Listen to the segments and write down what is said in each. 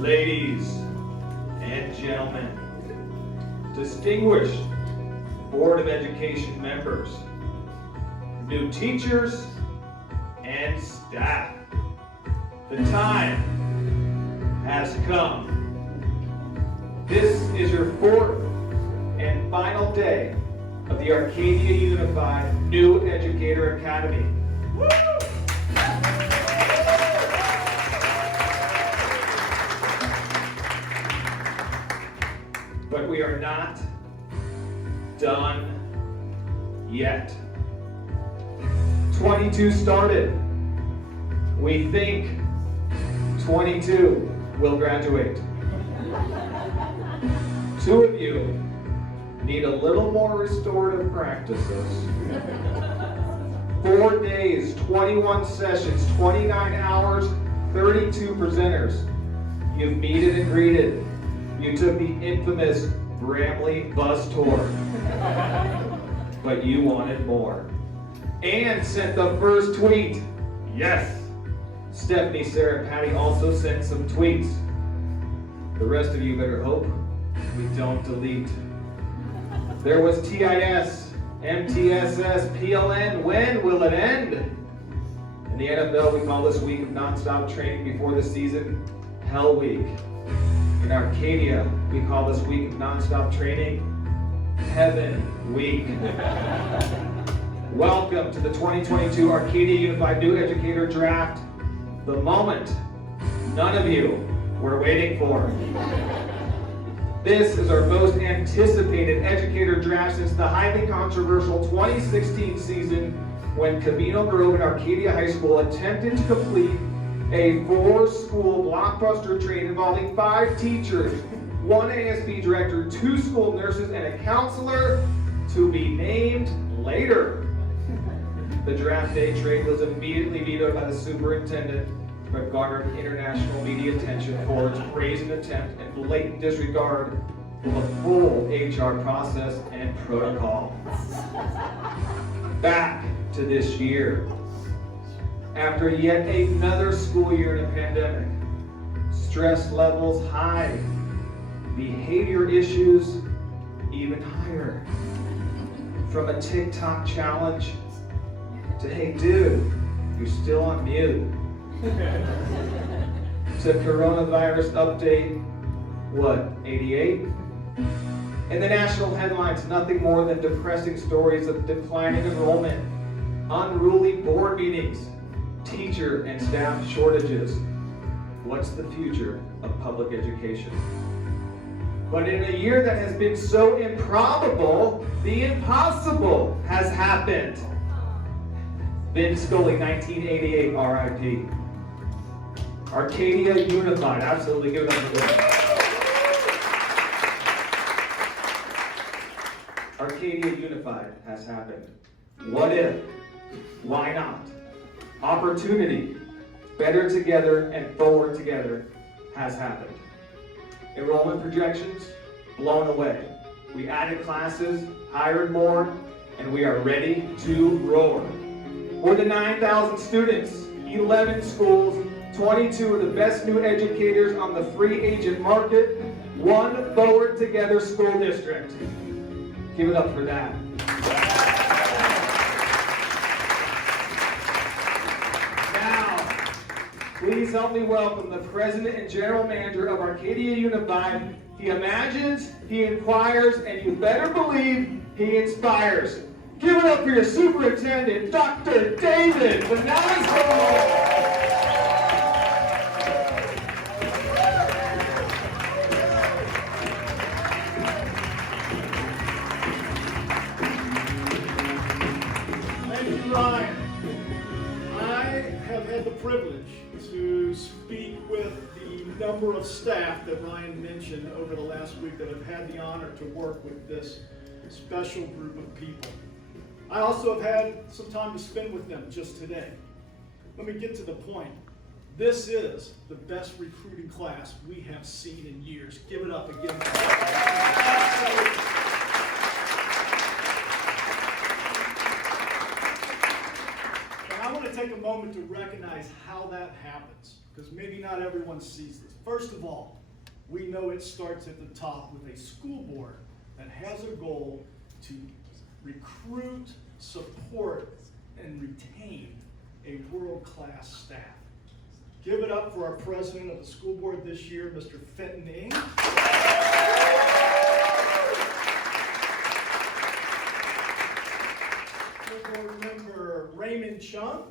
Ladies and gentlemen, distinguished Board of Education members, new teachers and staff, the time has come. This is your fourth and final day of the Arcadia Unified New Educator Academy. Woo! But we are not done yet. 22 started. We think 22 will graduate. 2 of you need a little more restorative practices. 4 days, 21 sessions, 29 hours, 32 presenters. You've meted and greeted. You took the infamous Bramley bus tour. But you wanted more. And sent the first tweet. Yes. Stephanie, Sarah, Patty also sent some tweets. The rest of you better hope we don't delete. There was TIS, MTSS, PLN. When will it end? In the NFL, we call this week of nonstop training before the season Hell Week. In Arcadia, we call this week of nonstop training Heaven Week. Welcome to the 2022 Arcadia Unified New Educator Draft, the moment none of you were waiting for. This is our most anticipated educator draft since the highly controversial 2016 season when Camino Grove and Arcadia High School attempted to complete a 4-school blockbuster trade involving 5 teachers, 1 ASB director, 2 school nurses, and a counselor to be named later. The draft day trade was immediately vetoed by the superintendent, but garnered international media attention for its brazen attempt and blatant disregard for the full HR process and protocol. Back to this year. After yet another school year in a pandemic, stress levels high, behavior issues even higher. From a TikTok challenge to, hey dude, you're still on mute. To coronavirus update, what, 88? In the national headlines, nothing more than depressing stories of declining enrollment, unruly board meetings, teacher and staff shortages. What's the future of public education? But in a year that has been so improbable, the impossible has happened. Vince Scully, 1988, RIP. Arcadia Unified, absolutely, give it up for that. Arcadia Unified has happened. What if? Why not? Opportunity, better together and forward together, has happened. Enrollment projections, blown away. We added classes, hired more, and we are ready to roar. More than 9,000 students, 11 schools, 22 of the best new educators on the free agent market, 1 forward together school district. Give it up for that. Please help me welcome the President and General Manager of Arcadia Unified. He imagines, he inquires, and you better believe he inspires. Give it up for your Superintendent, Dr. David Benazzo. Thank you, Ryan. I have had the privilege to speak with the number of staff that Ryan mentioned over the last week that have had the honor to work with this special group of people. I also have had some time to spend with them just today. Let me get to the point. This is the best recruiting class we have seen in years. Give it up again. And I want to take a moment to recognize how that happens. because maybe not everyone sees this. First of all, we know it starts at the top with a school board that has a goal to recruit, support, and retain a world-class staff. Give it up for our president of the school board this year, Mr. Fenton Ng. School board member Raymond Chung.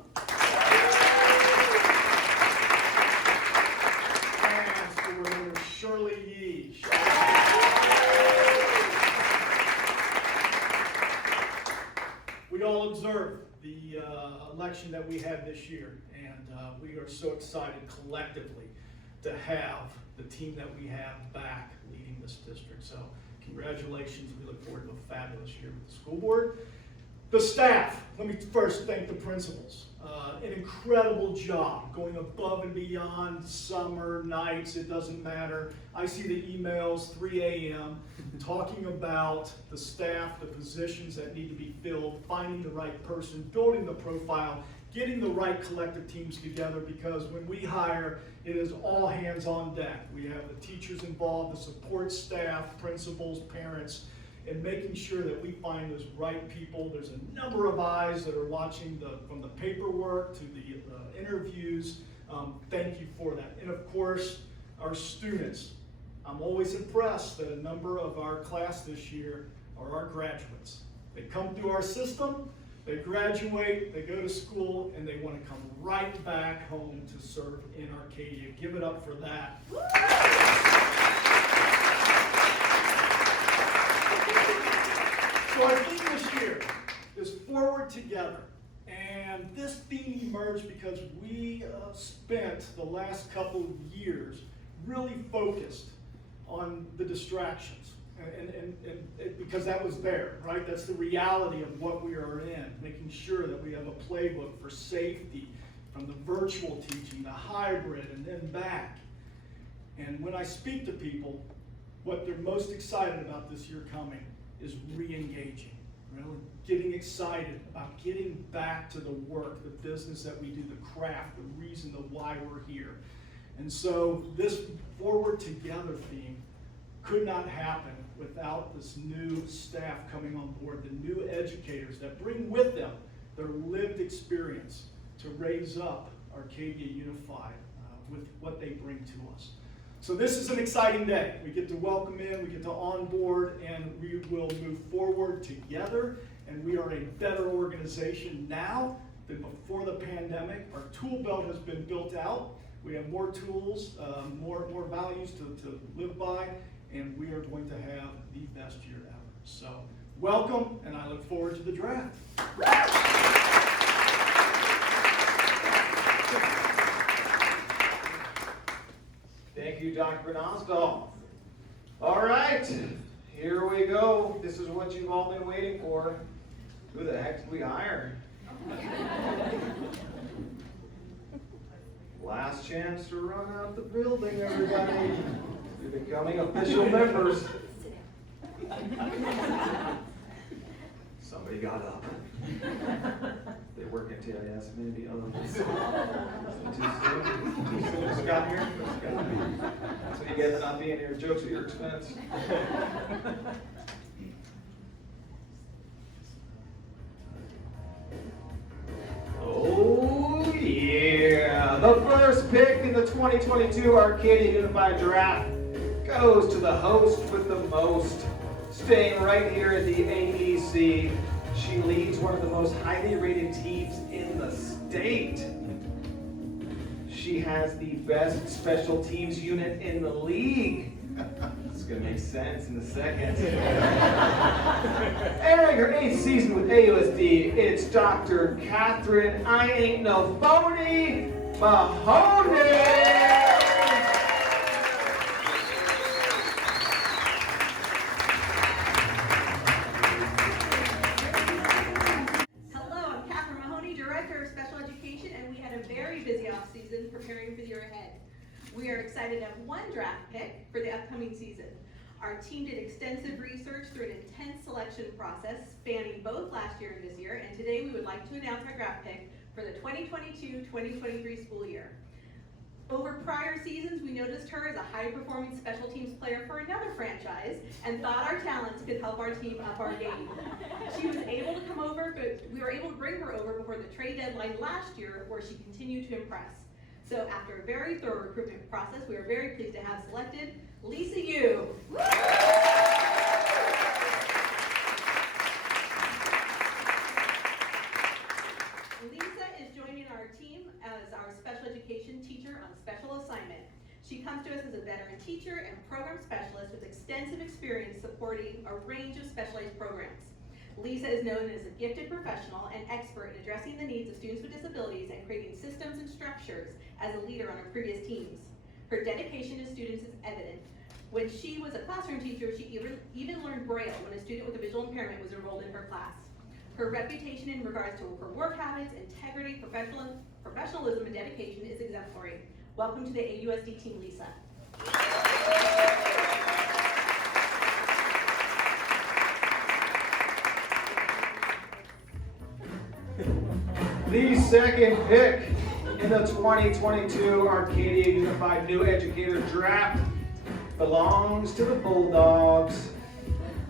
And school board member Shirley Yee. We all observed the election that we had this year, and we are so excited collectively to have the team that we have back leading this district. So congratulations. We look forward to a fabulous year with the school board. The staff, let me first thank the principals. An incredible job going above and beyond, summer, nights, it doesn't matter. I see the emails 3 a.m. talking about the staff, the positions that need to be filled, finding the right person, building the profile, getting the right collective teams together, because when we hire, it is all hands on deck. We have the teachers involved, the support staff, principals, parents, and making sure that we find those right people. There's a number of eyes that are watching from the paperwork to the interviews. Thank you for that. And of course, our students. I'm always impressed that a number of our class this year are our graduates. They come through our system, they graduate, they go to school, and they want to come right back home to serve in Arcadia. Give it up for that. So our theme this year is Forward Together. And this theme emerged because we spent the last couple of years really focused on the distractions. And because that was there, right? That's the reality of what we are in, making sure that we have a playbook for safety from the virtual teaching, the hybrid, and then back. And when I speak to people, what they're most excited about this year coming is re-engaging, really getting excited about getting back to the work, the business that we do, the craft, the reason, the why we're here. And so this Forward Together theme could not happen without this new staff coming on board, the new educators that bring with them their lived experience to raise up Arcadia Unified with what they bring to us. So this is an exciting day. We get to welcome in, we get to onboard, and we will move forward together. And we are a better organization now than before the pandemic. Our tool belt has been built out. We have more tools, more values to live by, and we are going to have the best year ever. So welcome, and I look forward to the draft. Thank you, Dr. Bernasdal. All right, here we go. This is what you've all been waiting for. Who the heck did we hire? Last chance to run out the building, everybody. You're becoming official members. Somebody got up. They work in TIS, maybe others. Too soon? Just got here? That's what you get for not being here. Jokes at your expense. Oh yeah! The first pick in the 2022 Arcadia Unified Draft goes to the host with the most. Staying right here at the AEC, she leads one of the most highly rated teams in the state. She has the best special teams unit in the league. It's going to make sense in a second. Entering her 8th season with AUSD, it's Dr. Catherine I Ain't No Phony Mahoney. Preparing for the year ahead. We are excited to have one draft pick for the upcoming season. Our team did extensive research through an intense selection process spanning both last year and this year, and today we would like to announce our draft pick for the 2022-2023 school year. Over prior seasons, we noticed her as a high-performing special teams player for another franchise and thought our talents could help our team up our game. She was able to come over, but we were able to bring her over before the trade deadline last year, where she continued to impress. So after a very thorough recruitment process, we are very pleased to have selected Lisa Yu. Lisa is joining our team as our special education teacher on special assignment. She comes to us as a veteran teacher and program specialist with extensive experience supporting a range of specialized programs. Lisa is known as a gifted professional and expert in addressing the needs of students with disabilities and creating systems and structures as a leader on her previous teams. Her dedication to students is evident. When she was a classroom teacher, she even learned Braille when a student with a visual impairment was enrolled in her class. Her reputation in regards to her work habits, integrity, professionalism, and dedication is exemplary. Welcome to the AUSD team, Lisa. The second pick in the 2022 Arcadia Unified New Educator Draft belongs to the Bulldogs.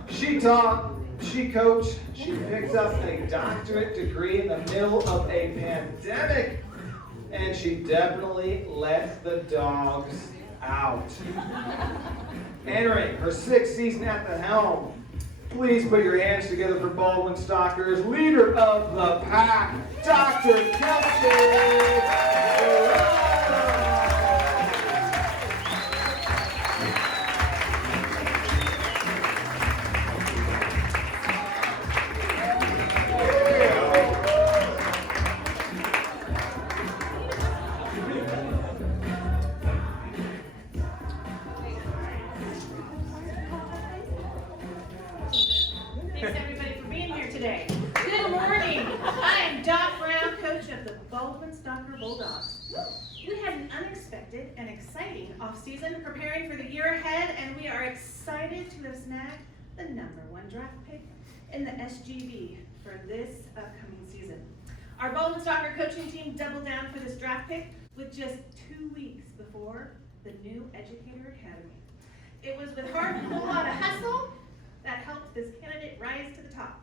She taught, she coached, she picked up a doctorate degree in the middle of a pandemic, and she definitely let the dogs out. Entering her 6th season at the helm, please put your hands together for Baldwin Stalker's leader of the pack, Dr. Kelsey. Thanks everybody for being here today. Good morning. I am Doc Brown, coach of the Baldwin Stalker Bulldogs. We had an unexpected and exciting off-season preparing for the year ahead, and we are excited to have snagged the #1 draft pick in the SGB for this upcoming season. Our Baldwin Stalker coaching team doubled down for this draft pick with just 2 weeks before the new Educator Academy. It was with a whole lot of hustle that helped this candidate rise to the top.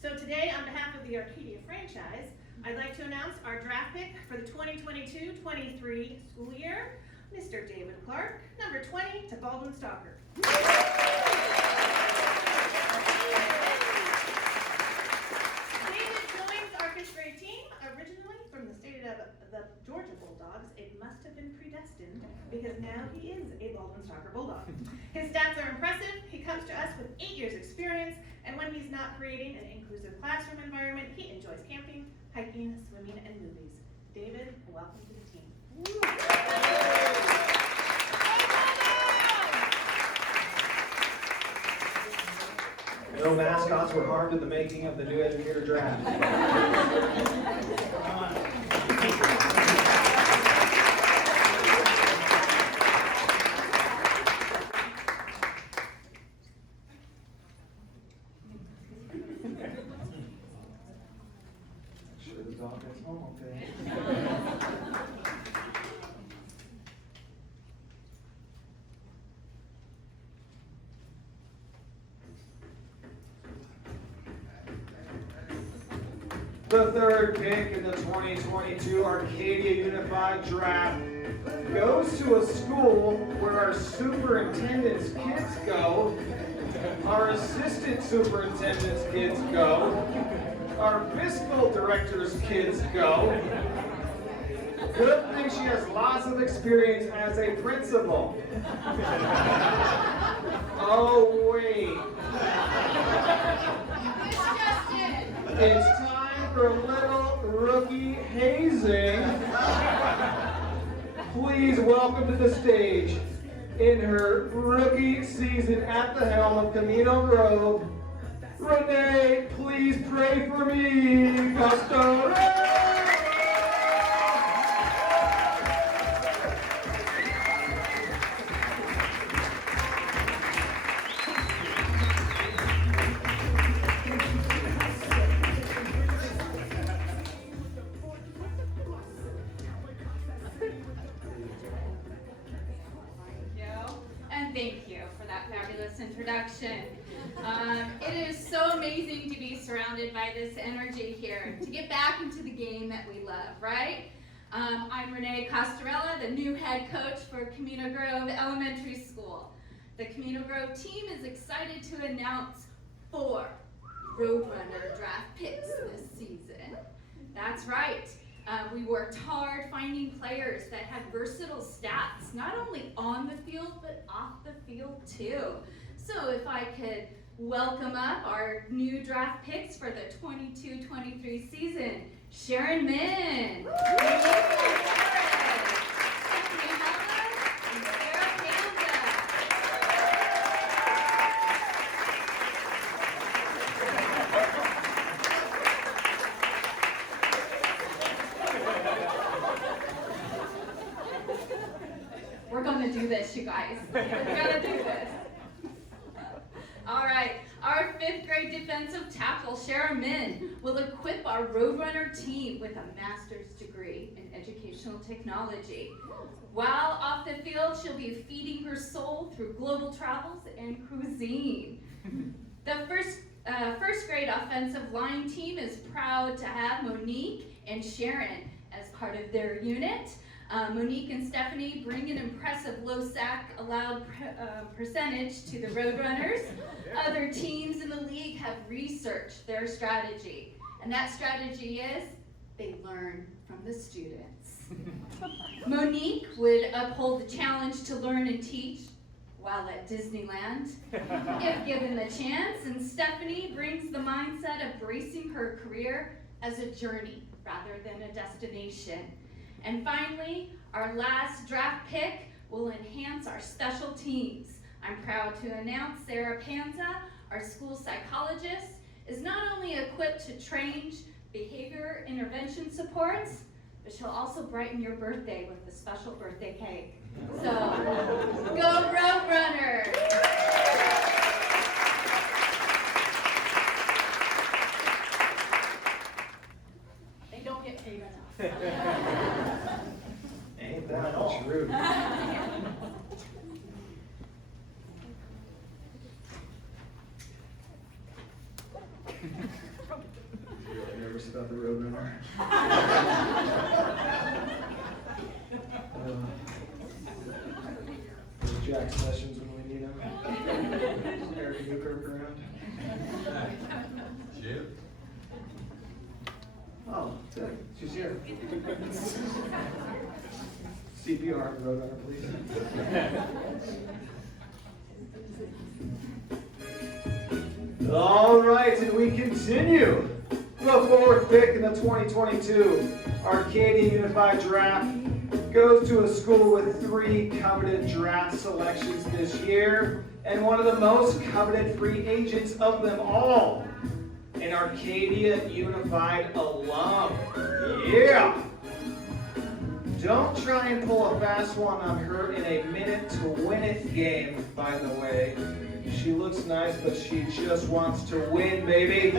So today, on behalf of the Arcadia franchise, I'd like to announce our draft pick for the 2022-23 school year, Mr. David Clark, number 20 to Baldwin Stalker. David joins our 5th grade team, originally from the state of the Georgia Bulldogs. It must have been predestined because now he is a Baldwin Stalker Bulldog. His stats are impressive. He comes to us with 8 years experience, and when he's not creating an inclusive classroom environment, he enjoys camping, hiking, swimming, and movies. David, welcome to the team. No mascots were harmed in the making of the new Educator Draft. Sure the dog gets home okay. The third pick in the 2022 Arcadia Unified Draft goes to a school where our superintendent's kids go, our assistant superintendent's kids go, our fiscal director's kids go. Good thing she has lots of experience as a principal. Oh wait. It's time for a little rookie hazing. Please welcome to the stage, in her rookie season at the helm of Camino Grove, Renee, please pray for me, Pastor. introduction. It is so amazing to be surrounded by this energy here, to get back into the game that we love, right? I'm Renee Costarella, the new head coach for Camino Grove Elementary School. The Camino Grove team is excited to announce 4 Roadrunner draft picks this season. That's right. We worked hard finding players that had versatile stats, not only on the field, but off the field too. So if I could welcome up our new draft picks for the 22-23 season, Sharon Min, we're gonna do this, you guys. We're gonna do this. All right, our 5th grade defensive tackle, Sharon Min, will equip our Roadrunner team with a master's degree in educational technology. While off the field, she'll be feeding her soul through global travels and cuisine. The first grade offensive line team is proud to have Monique and Sharon as part of their unit. Monique and Stephanie bring an impressive low sack allowed percentage to the Roadrunners. Other teams in the league have researched their strategy, and that strategy is they learn from the students. Monique would uphold the challenge to learn and teach while at Disneyland, if given the chance, and Stephanie brings the mindset of bracing her career as a journey rather than a destination. And finally, our last draft pick will enhance our special teams. I'm proud to announce Sarah Panza, our school psychologist, is not only equipped to train behavior intervention supports, but she'll also brighten your birthday with a special birthday cake. So, go Roadrunner! They don't get paid enough. Ain't that true? You're nervous about the Roadrunner? Jack Sessions when we need him. Erica Newkirk around. Chip? Oh, good. She's here. CPR, Roadrunner, please. All right, and we continue. The 4th pick in the 2022 Arcadia Unified Draft goes to a school with 3 coveted draft selections this year, and one of the most coveted free agents of them all, an Arcadia Unified alum. Yeah! Don't try and pull a fast one on her in a minute-to-win-it game, by the way. She looks nice, but she just wants to win, baby.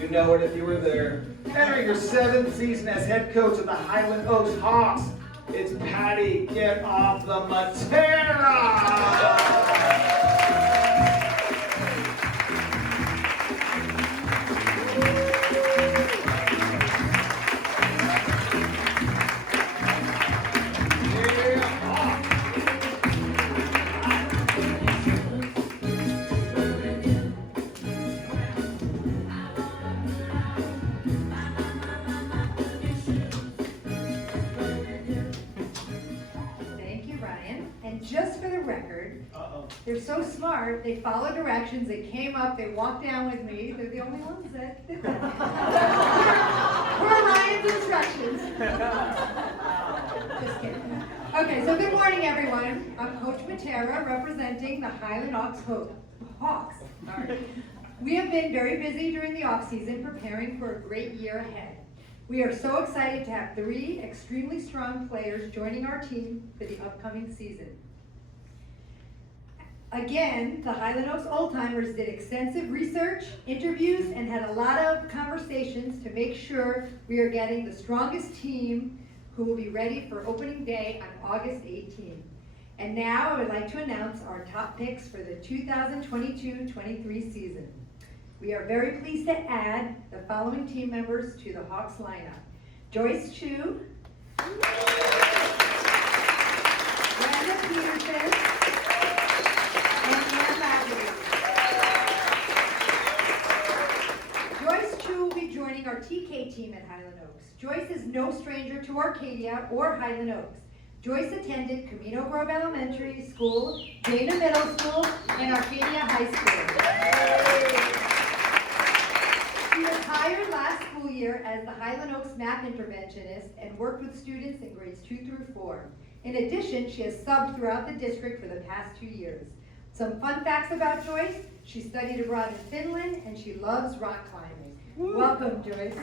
You know it if you were there. Entering her 7th season as head coach of the Highland Oaks Hawks, it's Patty Get Off the Matera! Just for the record, they're so smart, they follow directions, they came up, they walked down with me, they're the only ones that did that. Per Ryan's instructions. Just kidding. Okay, so good morning everyone. I'm Coach Matera representing the Highland Oaks Hawks. We have been very busy during the off season preparing for a great year ahead. We are so excited to have 3 extremely strong players joining our team for the upcoming season. Again, the Highland Oaks Old Timers did extensive research, interviews, and had a lot of conversations to make sure we are getting the strongest team who will be ready for opening day on August 18th. And now I would like to announce our top picks for the 2022-23 season. We are very pleased to add the following team members to the Hawks lineup. Joyce Chu, Brenda Peterson, and Ann Lavery. Joyce Chu will be joining our TK team at Highland Oaks. Joyce is no stranger to Arcadia or Highland Oaks. Joyce attended Camino Grove Elementary School, Dana Middle School, and Arcadia High School. She was hired last school year as the Highland Oaks math interventionist and worked with students in grades 2 through 4. In addition, she has subbed throughout the district for the past 2 years. Some fun facts about Joyce: she studied abroad in Finland and she loves rock climbing. Welcome, Joyce.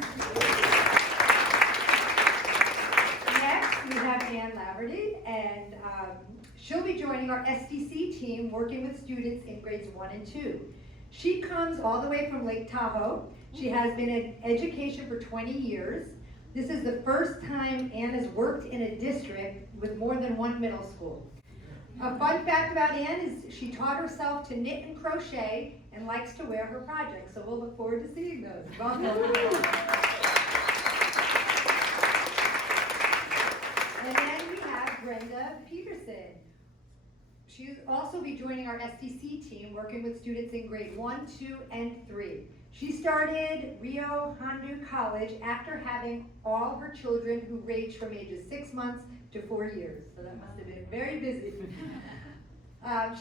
Next, we have Ann Laverty, and she'll be joining our SDC team working with students in grades 1 and 2. She comes all the way from Lake Tahoe. She has been in education for 20 years. This is the first time Ann has worked in a district with more than one middle school. A fun fact about Ann is she taught herself to knit and crochet and likes to wear her projects, so we'll look forward to seeing those. Welcome. And then we have Brenda Peterson. She'll also be joining our SDC team, working with students in grade 1, 2, and 3. She started Rio Hondo College after having all her children who ranged from ages 6 months to 4 years. So that must have been very busy.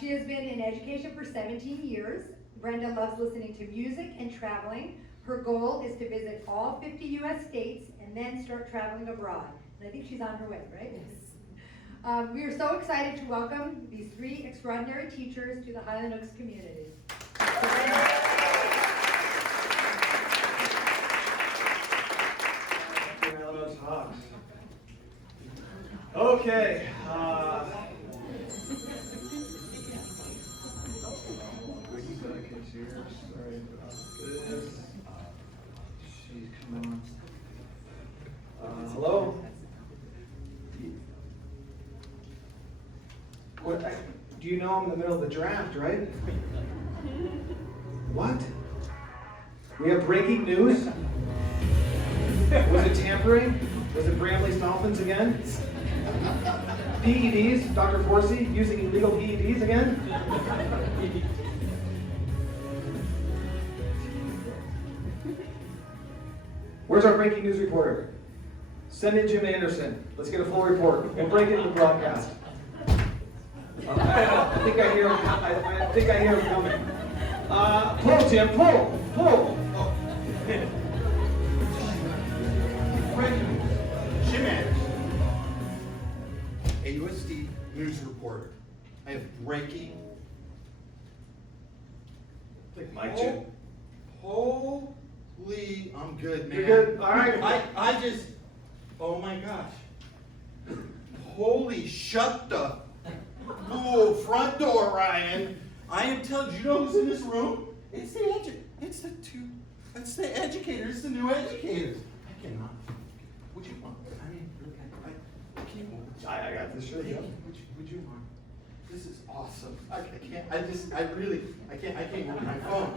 She has been in education for 17 years. Brenda loves listening to music and traveling. Her goal is to visit all 50 U.S. states and then start traveling abroad. And I think she's on her way, right? Yes. We are so excited to welcome these 3 extraordinary teachers to the Highland Oaks community. Highland Oaks Hawks. Okay. Sorry about this. She's coming on. Hello? What, do you know I'm in the middle of the draft, right? What? We have breaking news? Was it tampering? Was it Bramley's Dolphins again? PEDs? Dr. Forsey using illegal PEDs again? Where's our breaking news reporter? Send in Jim Anderson. Let's get a full report. We'll break into the broadcast. I think I hear him. I think I hear him coming. Pull, Jim. Pull. Pull. Jim Anderson, AUSD news reporter. I have breaking. Mike, Jim. Holy, I'm good, man. You're good? All right. I just, oh my gosh. Holy, shut the front door, Ryan. I am telling you, know who's in this room? It's the educator. It's the new educators. I cannot. Would you want? I mean, I can't. I got this shirt. Would you mind? This is awesome. I can't get my phone.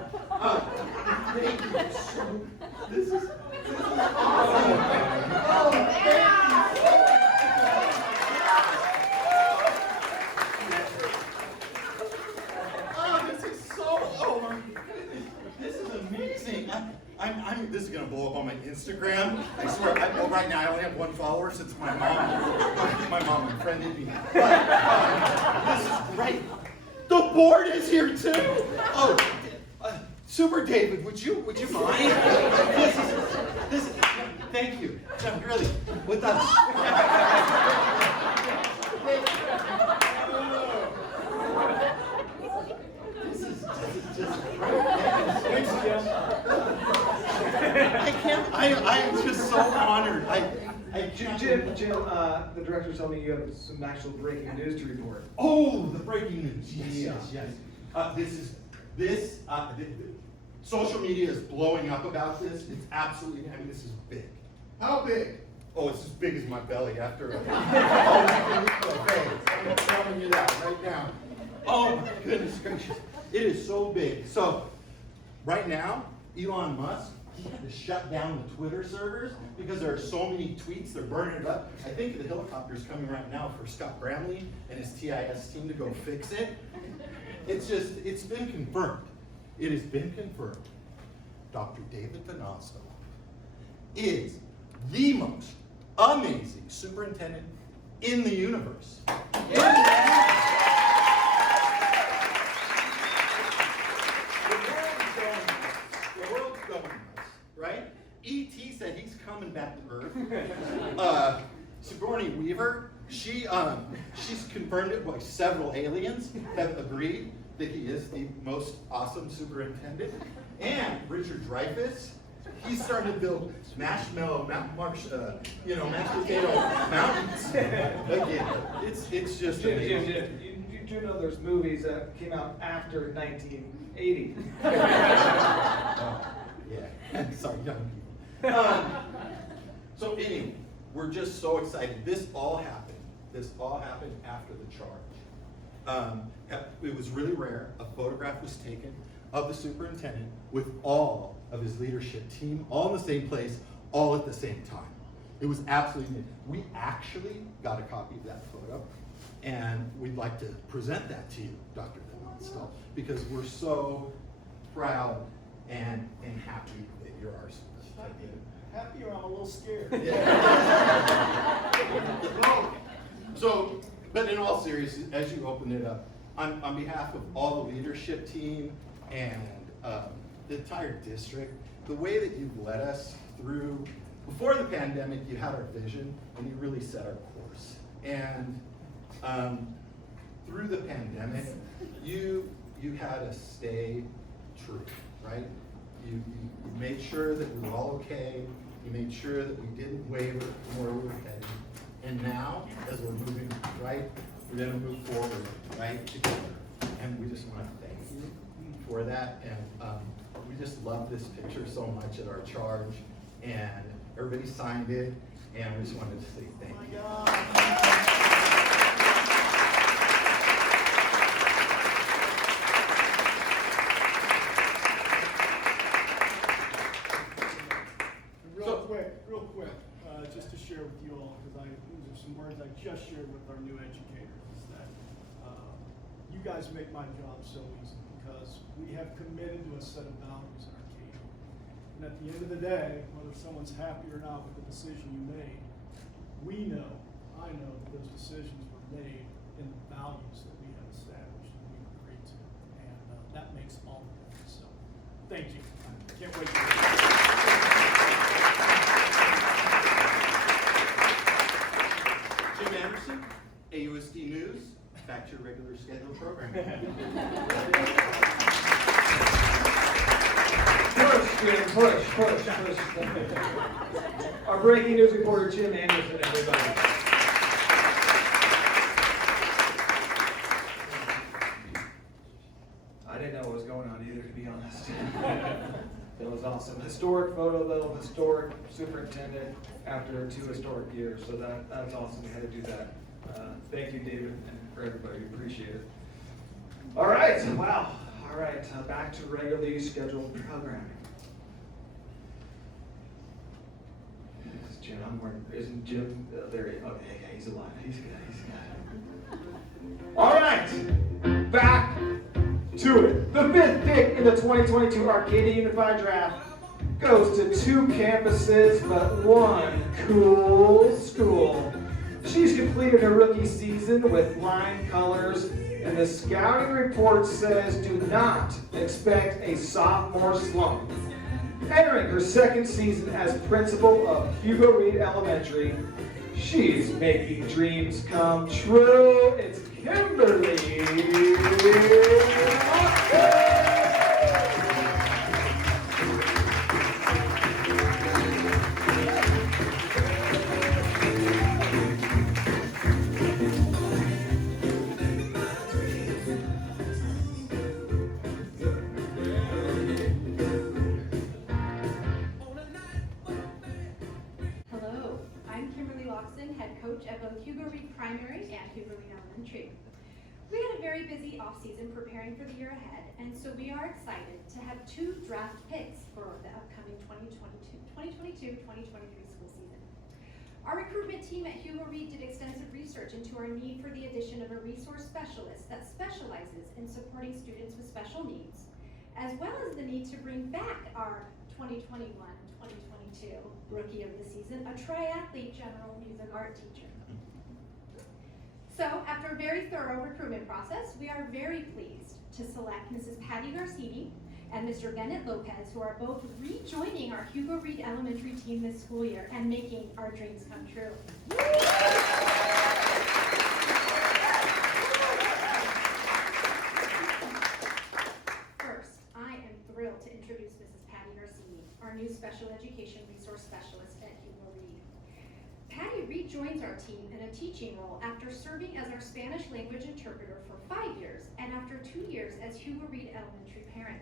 Thank you so. This is awesome. Oh, thank you. This is gonna blow up on my Instagram. I swear. Right now I only have 1 follower since my mom friended me. But this is great. The board is here too. Oh, Super David, would you mind? This is. Thank you. Really, with us. This is just great. Thanks, Jim. I am just so honored. Jim, the director told me you have some actual breaking news to report. Oh, the breaking news. Yes. Social media is blowing up about this. It's absolutely, this is big. How big? Oh, it's as big as my belly after okay, I'm telling you that right now. Oh my goodness gracious. It is so big. So right now, Elon Musk, he had to shut down the Twitter servers because there are so many tweets, they're burning it up. I think the helicopter's coming right now for Scott Bramley and his TIS team to go fix it. It's been confirmed. It has been confirmed. Dr. David Donato is the most amazing superintendent in the universe. The world's going nuts, right? E.T. said he's coming back to Earth. Sigourney Weaver, she's confirmed it by several aliens have agreed that he is the most awesome superintendent. And Richard Dreyfuss, he's starting to build mashed potato mountains again. It's just amazing. Jim, you do know there's movies that came out after 1980. Yeah, sorry, young people. So anyway, we're just so excited. This all happened after the charge. It was really rare. A photograph was taken of the superintendent with all of his leadership team, all in the same place, all at the same time. It was absolutely amazing. We actually got a copy of that photo, and we'd like to present that to you, Dr. Donato, because we're so proud and happy that you're our superintendent. Happy or I'm a little scared. Yeah. So, but in all seriousness, as you open it up, on behalf of all the leadership team and the entire district, the way that you've led us through, before the pandemic, you had our vision and you really set our course. And through the pandemic, you had us stay true, right? You made sure that we were all okay. You made sure that we didn't waver from where we were headed. And now, as we're moving right, we're going to move forward, right, together. And we just want to thank you for that. And we just love this picture so much at our charge. And everybody signed it. And we just wanted to say thank you. Oh my God. Real quick, just to share with you all, because these are some words I just shared with our new educators, is that you guys make my job so easy because we have committed to a set of values in our team. And at the end of the day, whether someone's happy or not with the decision you made, I know that those decisions were made in the values that we have established and we've agreed to. And that makes all the difference. So, thank you. I can't wait to Jim Anderson, AUSD News, back to your regular scheduled program. Push, Jim, push. Our breaking news reporter, Jim Anderson, everybody. I didn't know what was going on either, to be honest. It was awesome. Historic photo, though, historic superintendent after 2 historic years. So that's awesome. We had to do that. Thank you, David, and for everybody. We appreciate it. All right. Wow. All right. Back to regularly scheduled programming. Jim, isn't Jim there? Okay, he's alive. He's good. He's good. All right. Back to it. The 5th pick in the 2022 Arcadia Unified Draft goes to 2 campuses, but 1 cool school. She's completed her rookie season with flying colors, and the scouting report says do not expect a sophomore slump. Entering her 2nd season as principal of Hugo Reed Elementary, she's making dreams come true. It's Kimberly. Hello, I'm coach at both Hugo Reed Primary and Hugo Reed Elementary. We had a very busy off-season preparing for the year ahead, and so we are excited to have 2 draft picks for the upcoming 2022-2023 school season. Our recruitment team at Hugo Reed did extensive research into our need for the addition of a resource specialist that specializes in supporting students with special needs, as well as the need to bring back our 2021-2022 Rookie of the Season, a triathlete general music art teacher. So, after a very thorough recruitment process, we are very pleased to select Mrs. Patty Garcini and Mr. Bennett Lopez, who are both rejoining our Hugo Reed Elementary team this school year and making our dreams come true. First, I am thrilled to introduce Mrs. Patty Garcini, our new special education resource specialist at Hugo Reed. Patty rejoins our team in a teaching role after serving as our Spanish language interpreter for 5 years and after 2 years as Hugo Reed Elementary parent.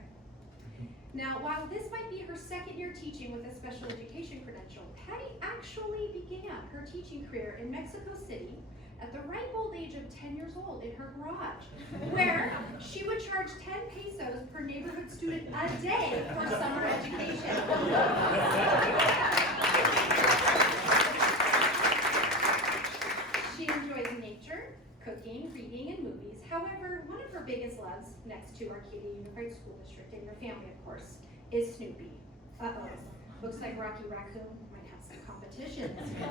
Now, while this might be her second year teaching with a special education credential, Patty actually began her teaching career in Mexico City at the ripe old age of 10 years old in her garage, where she would charge 10 pesos per neighborhood student a day for summer education. She enjoys nature, cooking, reading, and movies. However, one of her biggest loves, next to Arcadia Unified School District and your family, of course, is Snoopy. Uh-oh, looks like Rocky Raccoon might have some competition this year.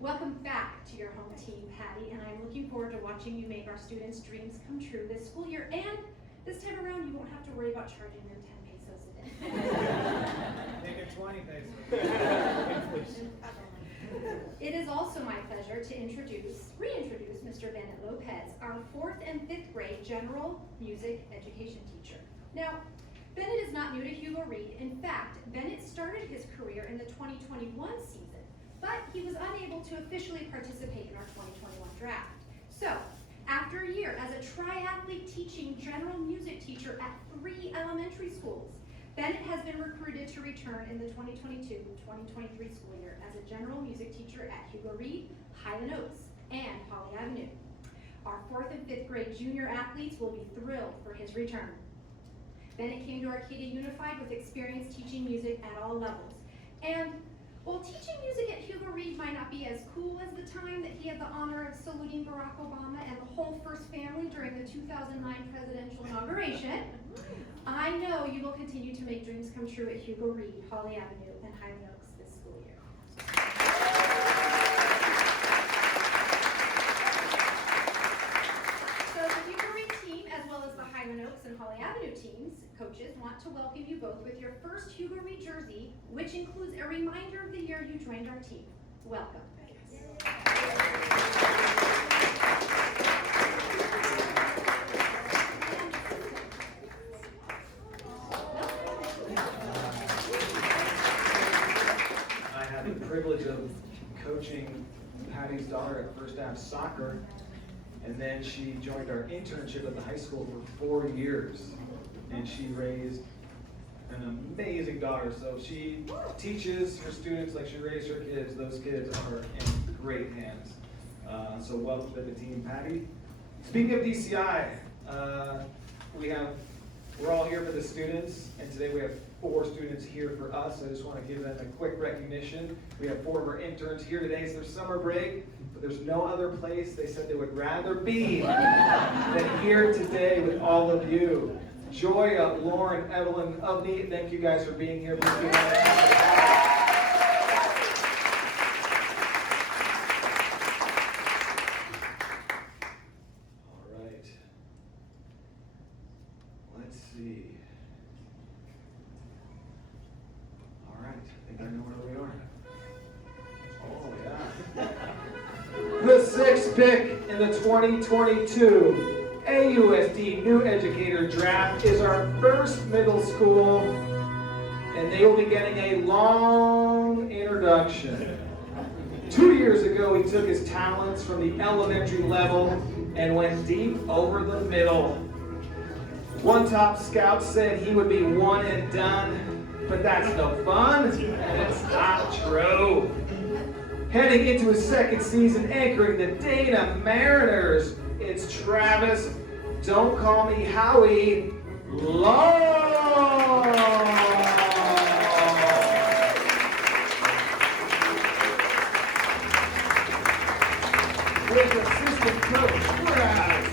Welcome back to your home team, Patty, and I'm looking forward to watching you make our students' dreams come true this school year. And this time around, you won't have to worry about charging them 10 pesos a day. Make it 20 pesos. It is also my pleasure to reintroduce Mr. Bennett Lopez, our 4th and 5th grade general music education teacher. Now, Bennett is not new to Hugo Reed. In fact, Bennett started his career in the 2021 season, but he was unable to officially participate in our 2021 draft. So, after a year as a triathlete teaching general music teacher at 3 elementary schools, Bennett has been recruited to return in the 2022-2023 school year as a general music teacher at Hugo Reed, Highland Oaks, and Holly Avenue. Our 4th and 5th grade junior athletes will be thrilled for his return. Bennett came to Arcadia Unified with experience teaching music at all levels. And while teaching music at Hugo Reed might not be as cool as the time that he had the honor of saluting Barack Obama and the whole first family during the 2009 presidential inauguration, I know you will continue to make dreams come true at Hugo Reed, Holly Avenue, and Highland Oaks this school year. So the Hugo Reed team, as well as the Highland Oaks and Holly Avenue teams, coaches want to welcome you both with your first Hugo Reed jersey, which includes a reminder of the year you joined our team. Welcome. I had the privilege of coaching Patty's daughter at First Ave Soccer, and then she joined our internship at the high school for 4 years, and she raised an amazing daughter. So she teaches her students like she raised her kids. Those kids are in great hands. So welcome to the team, Patty. Speaking of DCI, we're all here for the students, and today we have 4 students here for us. I just want to give them a quick recognition. We have 4 of our interns here today. It's their summer break, but there's no other place they said they would rather be than here today with all of you. Joya, Lauren, Evelyn, Avni, thank you guys for being here. All right. Let's see. All right, I think I know where we are. Oh, yeah. The 6th pick in the 2022 AUSD New Educator Draft is our first middle school, and they will be getting a long introduction. 2 years ago, he took his talents from the elementary level and went deep over the middle. One top scout said he would be one and done, but that's no fun, and it's not true. Heading into his second season anchoring the Dana Mariners, it's Travis, don't call me Howie, Long. With assistant coach, Brad.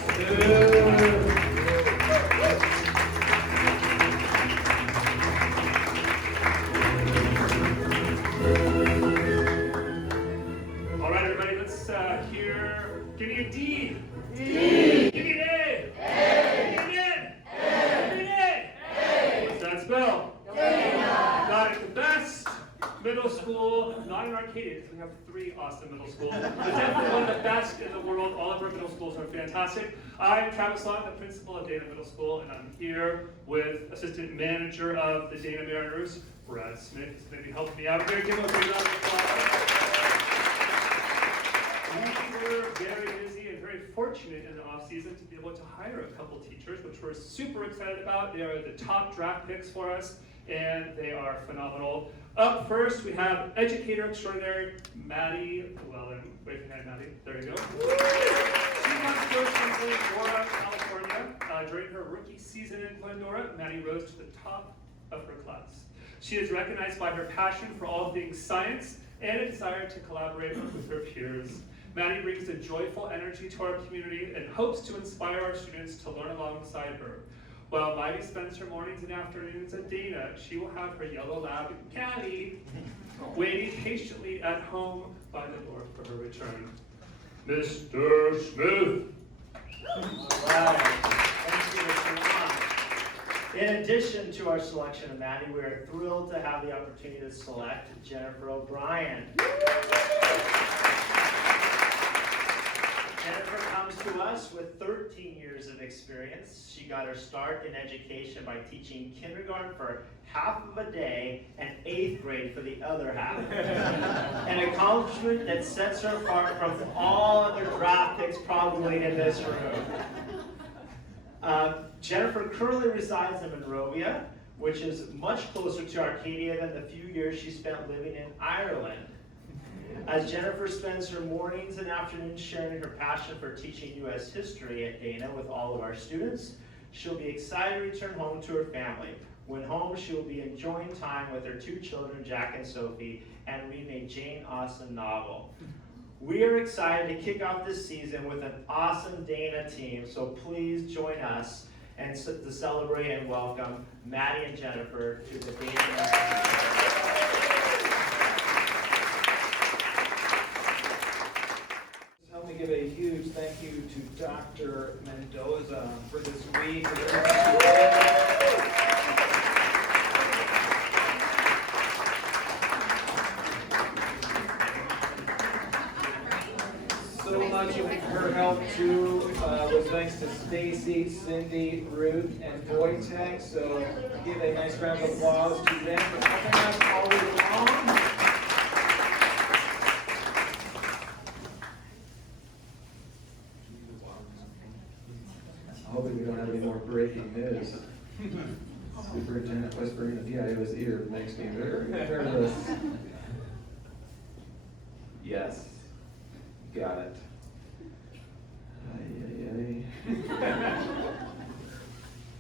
All right, everybody, let's hear. Give me a D. D. Give me an A. A. Give me an N. A. Give me an A. A. What's that spell? Dana. Got it. The best middle school, not in Arcadia, because we have 3 awesome middle schools. But definitely one of the best in the world. All of our middle schools are fantastic. I'm Travis Long, the principal of Dana Middle School, and I'm here with assistant manager of the Dana Mariners, Brad Smith. He's going to be helping me out here. Give him a big round of applause. We were very busy and very fortunate in the off-season to be able to hire a couple teachers, which we're super excited about. They are the top draft picks for us, and they are phenomenal. Up first, we have educator extraordinary, Maddie Llewellyn. Wave your hand, Maddie. There you go. She comes to us from Glendora, California. During her rookie season in Glendora, Maddie rose to the top of her class. She is recognized by her passion for all things science and a desire to collaborate with her peers. Maddie brings a joyful energy to our community and hopes to inspire our students to learn alongside her. While Maddie spends her mornings and afternoons at Dana, she will have her yellow lab, Caddy, waiting patiently at home by the door for her return. Mr. Smith. All right. Thank you, Mr. Long. In addition to our selection of Maddie, we are thrilled to have the opportunity to select Jennifer O'Brien. Jennifer comes to us with 13 years of experience. She got her start in education by teaching kindergarten for half of a day and 8th grade for the other half. An accomplishment that sets her apart from all other draft picks probably in this room. Jennifer currently resides in Monrovia, which is much closer to Arcadia than the few years she spent living in Ireland. As Jennifer spends her mornings and afternoons sharing her passion for teaching U.S. history at Dana with all of our students, she'll be excited to return home to her family. When home, she will be enjoying time with her 2 children, Jack and Sophie, and reading a Jane Austen novel. We are excited to kick off this season with an awesome Dana team, so please join us and to celebrate and welcome Maddie and Jennifer to the Dana. Help me give a huge thank you to Dr. Mendoza for this week. So much of her help too was thanks to Stacy, Cindy, Ruth, and Wojtek. So give a nice round of applause to them for helping us all week long. Hoping we don't have any more breaking news. Superintendent whispering in the PIO's ear makes me very nervous. Yes, got it.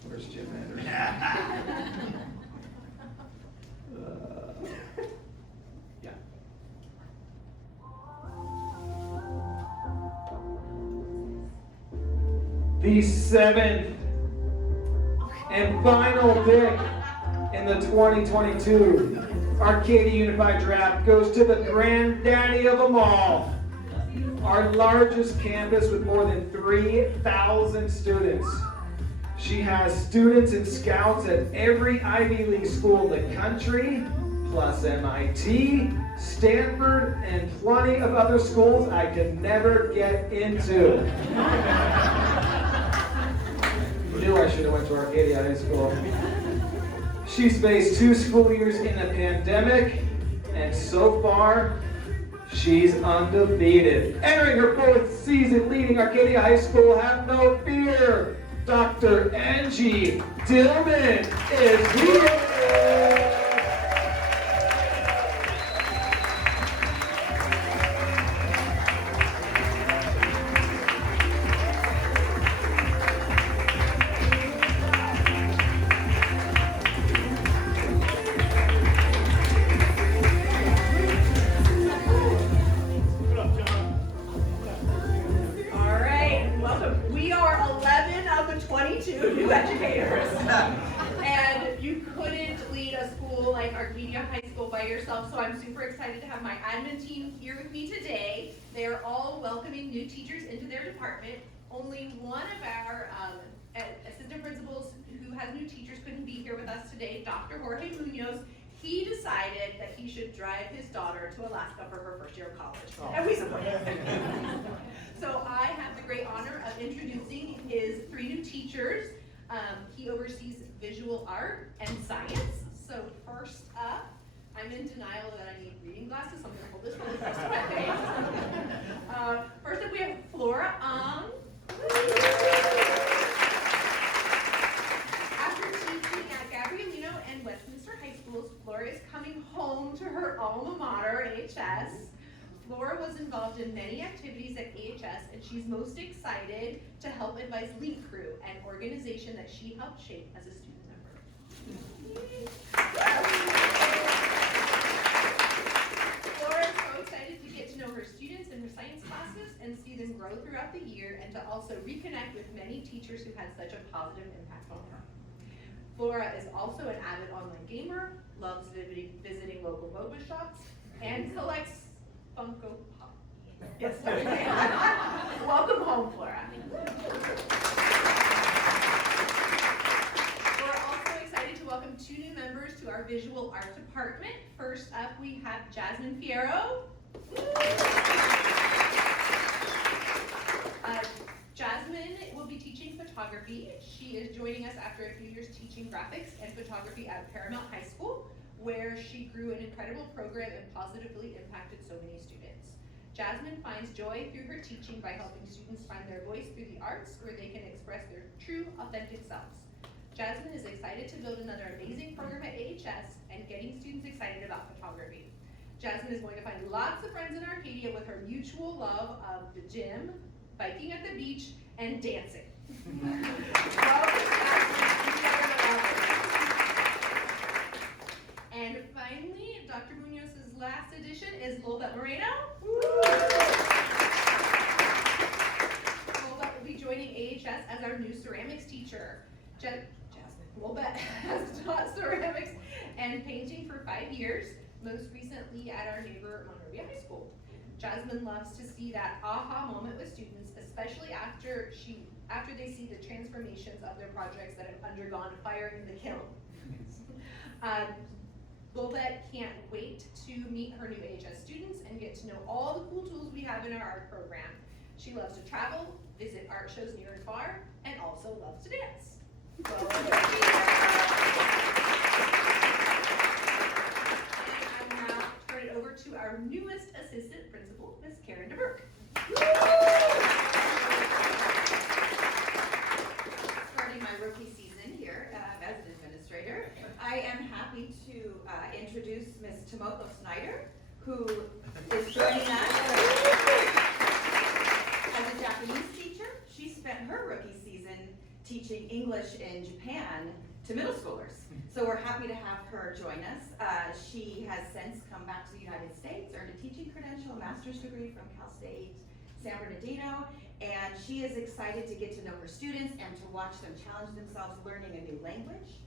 Where's Jim Anderson? Yeah. The 7th and final pick in the 2022 Arcadia Unified Draft goes to the granddaddy of them all, our largest campus with more than 3,000 students. She has students and scouts at every Ivy League school in the country, plus MIT, Stanford, and plenty of other schools I could never get into. Knew I should have went to Arcadia High School. She's faced 2 school years in a pandemic, and so far, she's undefeated. Entering her 4th season leading Arcadia High School, have no fear, Dr. Angie Dillman is here. So I'm super excited to have my admin team here with me today. They are all welcoming new teachers into their department. Only one of our assistant principals who has new teachers couldn't be here with us today, Dr. Jorge Munoz. He decided that he should drive his daughter to Alaska for her first year of college, and we support it. So I have the great honor of introducing his 3 new teachers. He oversees visual art and science. So first up, I'm in denial that I need reading glasses, so I'm gonna hold this really close to my face. First up, we have Flora Ong. After teaching at Gabrielino and Westminster High Schools, Flora is coming home to her alma mater, AHS. Flora was involved in many activities at AHS, and she's most excited to help advise Lead Crew, an organization that she helped shape as a student member. Flora is so excited to get to know her students in her science classes and see them grow throughout the year, and to also reconnect with many teachers who had such a positive impact on her. Flora is also an avid online gamer, loves visiting local boba shops, and collects Funko Pop. Yes. Welcome home, Flora. We're also excited to welcome 2 new members to our visual art department. First up, we have Jasmine Fierro. Jasmine will be teaching photography. She is joining us after a few years teaching graphics and photography at Paramount High School, where she grew an incredible program and positively impacted so many students. Jasmine finds joy through her teaching by helping students find their voice through the arts, where they can express their true, authentic selves. Jasmine is excited to build another amazing program at AHS and getting students excited about photography. Jasmine is going to find lots of friends in Arcadia with her mutual love of the gym, biking at the beach, and dancing. And finally, Dr. Munoz's last addition is Lolbet Moreno. Lolbet will be joining AHS as our new ceramics teacher. Lolbet has taught ceramics and painting for 5 years, most recently at our neighbor Monrovia High School. Jasmine loves to see that aha moment with students, especially after they see the transformations of their projects that have undergone fire in the kiln. Lolbet can't wait to meet her new AHS students and get to know all the cool tools we have in our art program. She loves to travel, visit art shows near and far, and also loves to dance. And I will now turn it over to our newest assistant principal, Ms. Karen DeBurke. Starting my rookie season here as an administrator, I am happy to introduce Ms. Tomoko Snyder, who is joining us as a Japanese teacher. She spent her rookie season teaching English in Japan to middle schoolers. So we're happy to have her join us. She has since come back to the United States, earned a teaching credential, a master's degree from Cal State San Bernardino, and she is excited to get to know her students and to watch them challenge themselves learning a new language.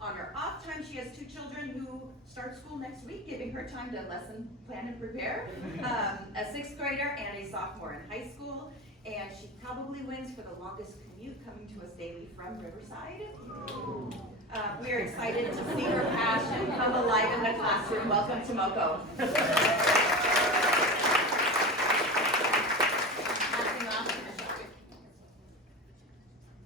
On her off time, she has 2 children who start school next week, giving her time to lesson plan and prepare, a 6th grader and a sophomore in high school, and she probably wins for the longest commute coming to us daily from Riverside. We are excited to see her passion come alive in the classroom. Welcome, Tomoko.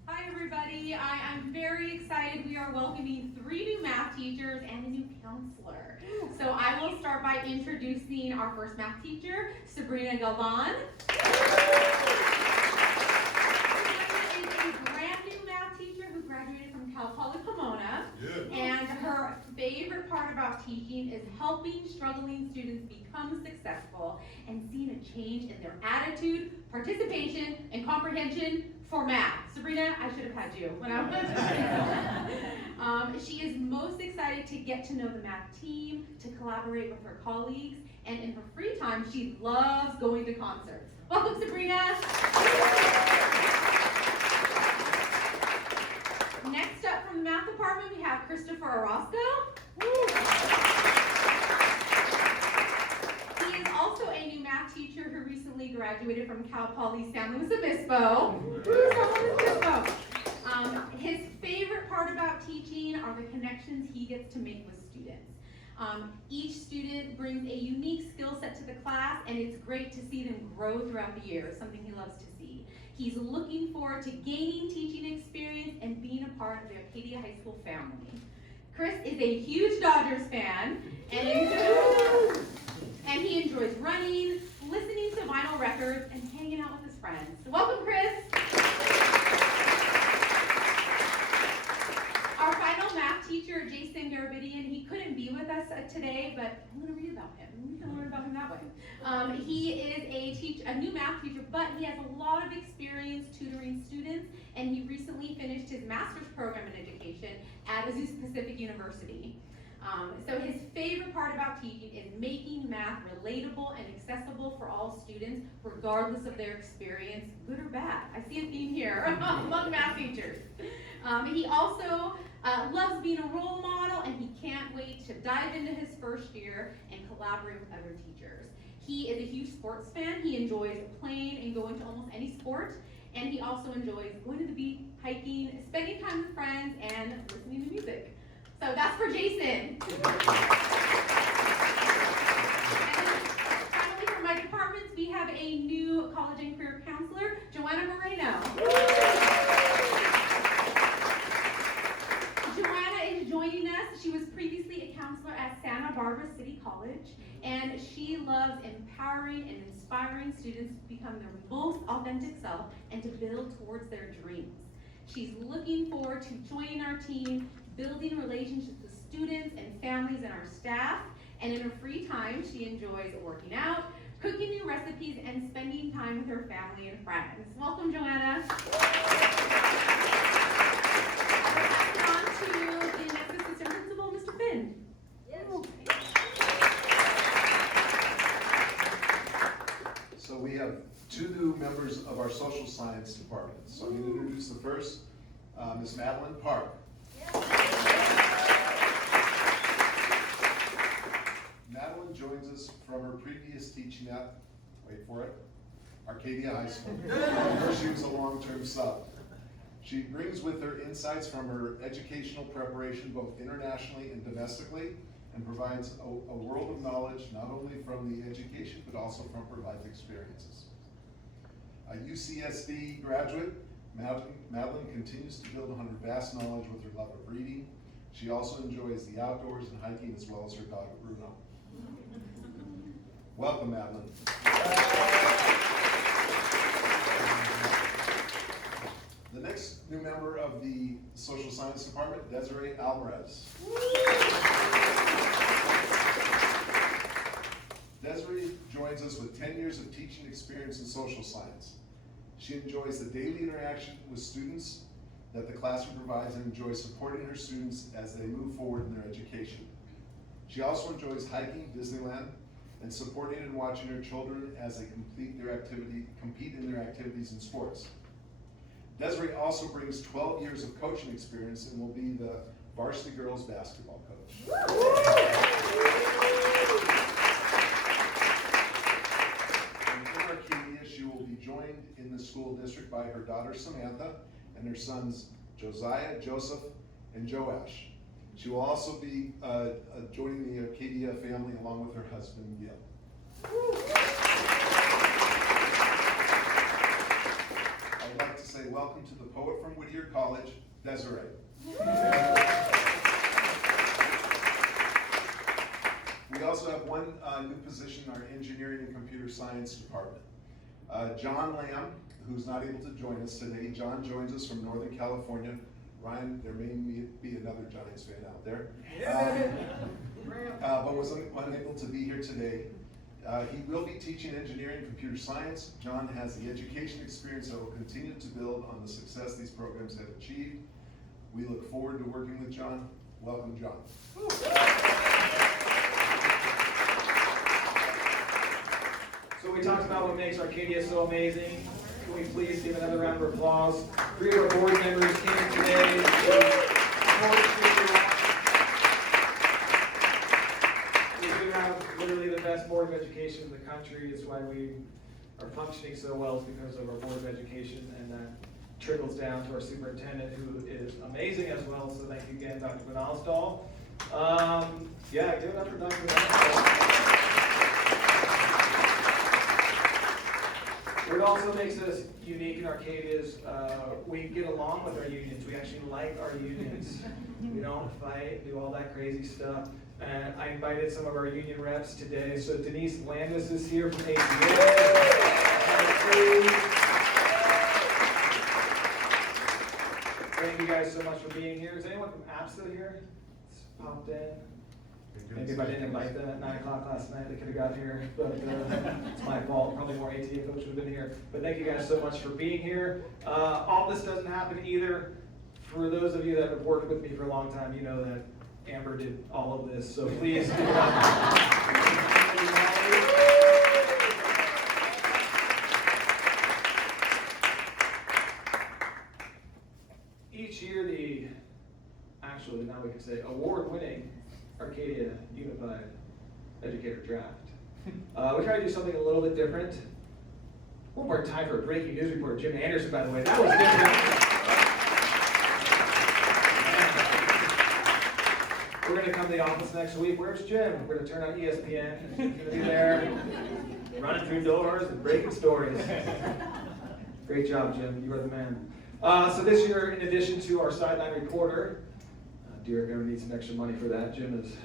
Hi everybody, I am very excited. We are welcoming 3 new math teachers and a new counselor. So I will start by introducing our first math teacher, Sabrina Galvan. Sabrina is a brand new math teacher who graduated from Cal Poly Pomona. And her favorite part about teaching is helping struggling students become successful and seeing a change in their attitude, participation, and comprehension for math. Sabrina, I should have had you when I was. She is most excited to get to know the math team, to collaborate with her colleagues, and in her free time, she loves going to concerts. Welcome, Sabrina. Next up from the math department, we have Christopher Orozco. graduated from Cal Poly San Luis Obispo. Woo, San Luis Obispo. His favorite part about teaching are the connections he gets to make with students. Each student brings a unique skill set to the class, and it's great to see them grow throughout the year, something he loves to see. He's looking forward to gaining teaching experience and being a part of the Arcadia High School family. Chris is a huge Dodgers fan, and he enjoys running, listening to vinyl records, and hanging out with his friends. Welcome, Chris! Our final math teacher, Jason Garabidian, he couldn't be with us today, but I'm going to read about him. We can learn about him that way. He is a new math teacher, but he has a lot of experience tutoring students, and he recently finished his master's program in education at Azusa Pacific University. So his favorite part about teaching is making math relatable and accessible for all students, regardless of their experience, good or bad. I see a theme here among math teachers. He also loves being a role model, and he can't wait to dive into his first year and collaborate with other teachers. He is a huge sports fan. He enjoys playing and going to almost any sport, and he also enjoys going to the beach, hiking, spending time with friends, and listening to music. So that's for Jason. And finally, for my departments, we have a new college and career counselor, Joanna Moreno. Joanna is joining us. She was previously a counselor at Santa Barbara City College, and she loves empowering and inspiring students to become their most authentic self and to build towards their dreams. She's looking forward to joining our team, building relationships with students and families and our staff, and in her free time, she enjoys working out, cooking new recipes, and spending time with her family and friends. Welcome, Joanna. On to the next assistant principal, Mr. Finn. Yes. So we have two new members of our social science department. So I'm going to introduce the first, Ms. Madeline Park. Madeline joins us from her previous teaching at, wait for it, Arcadia High School, where she was a long-term sub. She brings with her insights from her educational preparation both internationally and domestically, and provides a world of knowledge not only from the education but also from her life experiences. A UCSD graduate, Madeline continues to build on her vast knowledge with her love of reading. She also enjoys the outdoors and hiking as well as her dog Bruno. Welcome, Madeline. The next new member of the Social Science Department, Desiree Alvarez. Desiree joins us with 10 years of teaching experience in social science. She enjoys the daily interaction with students that the classroom provides and enjoys supporting her students as they move forward in their education. She also enjoys hiking Disneyland and supporting and watching her children as they compete in their activities and sports. Desiree also brings 12 years of coaching experience and will be the varsity girls basketball coach. And in Arcadia, she will be joined in the school district by her daughter Samantha and her sons Josiah, Joseph, and Joash. She will also be joining the Arcadia family along with her husband Gil. I'd like to say welcome to the poet from Whittier College, Desiree. We also have one new position in our engineering and computer science department. John Lamb, who's not able to join us today. John joins us from Northern California. Ryan, there may be another Giants fan out there, but was unable to be here today. He will be teaching engineering and computer science. John has the education experience that will continue to build on the success these programs have achieved. We look forward to working with John. Welcome, John. So we talked about what makes Arcadia so amazing. Can we please give another round of applause? 3 of our board members came today to support you. We do have literally the best board of education in the country. It's why we are functioning so well is because of our Board of Education, and that trickles down to our superintendent, who is amazing as well. So thank you again, Dr. Van Alstall. Yeah, give it up for Dr. Van Alstall. What also makes us unique in Arcadia is we get along with our unions. We actually like our unions. We don't fight, do all that crazy stuff. And I invited some of our union reps today. So Denise Landis is here from APA. Thank you guys so much for being here. Is anyone from APSA here? It's popped in. Maybe if I didn't invite them at 9 o'clock last night, they could have got here, but it's my fault. Probably more ATA folks would have been here. But thank you guys so much for being here. All this doesn't happen either. For those of you that have worked with me for a long time, you know that Amber did all of this, so please give it up. Each year, actually now we can say award-winning Arcadia Unified Educator Draft. We try to do something a little bit different. One more time for a breaking news report. Jim Anderson, by the way, that was different. We're going to come to the office next week. Where's Jim? We're going to turn on ESPN. He's going to be there, running through doors and breaking stories. Great job, Jim. You are the man. So this year, in addition to our sideline reporter, Derek ever needs some extra money for that. Jim is,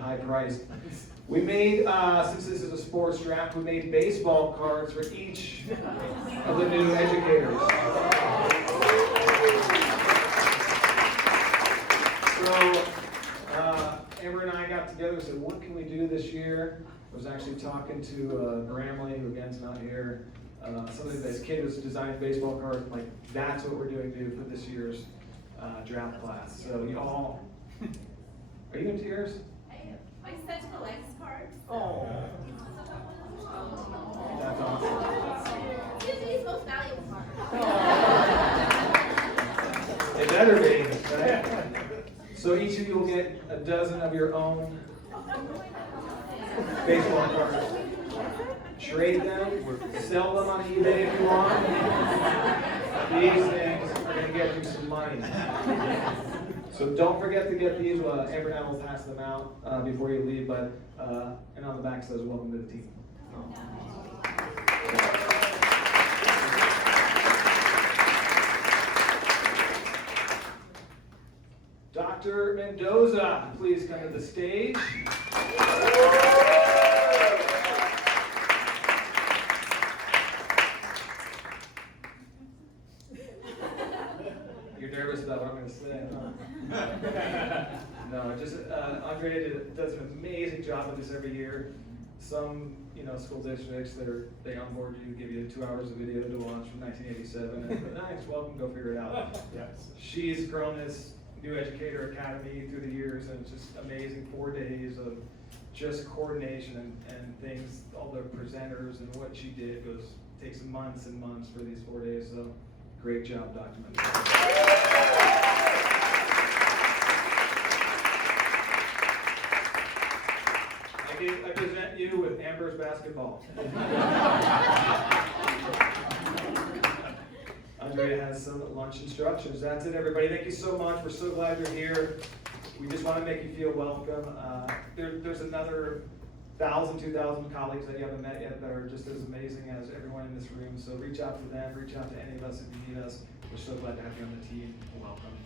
high priced. We made, since this is a sports draft, we made baseball cards for each of the new educators. So, Amber and I got together and said, what can we do this year? I was actually talking to Bramley, who again's not here. Somebody that's kid was designing baseball cards. Like, that's what we're doing for this year's draft class. So you all, are you in tears? I am. I sent the legs cards. Oh. That's awesome. Tiffany's most valuable card. It better be, right? So each of you will get a dozen of your own baseball cards. Trade them, sell them on eBay if you want. These things are going to get you some money. So don't forget to get these. Amber and I will pass them out before you leave, but and on the back says welcome to the team. Dr. Mendoza, please come to the stage. You're nervous about what I'm going to say, huh? No, just Andrea does an amazing job with this every year. Some, school districts they onboard you, give you 2 hours of video to watch from 1987, and nice, welcome, go figure it out. Yes. She's grown this New Educator Academy through the years, and it's just amazing. 4 days of just coordination and things, all the presenters and what she did takes months and months for these 4 days. So great job, Dr. Mendoza. I present you with Amber's basketball. Andrea has some lunch instructions. That's it, everybody. Thank you so much. We're so glad you're here. We just want to make you feel welcome. There's another 1,000, 2,000 colleagues that you haven't met yet that are just as amazing as everyone in this room. So reach out to them. Reach out to any of us if you need us. We're so glad to have you on the team. Welcome.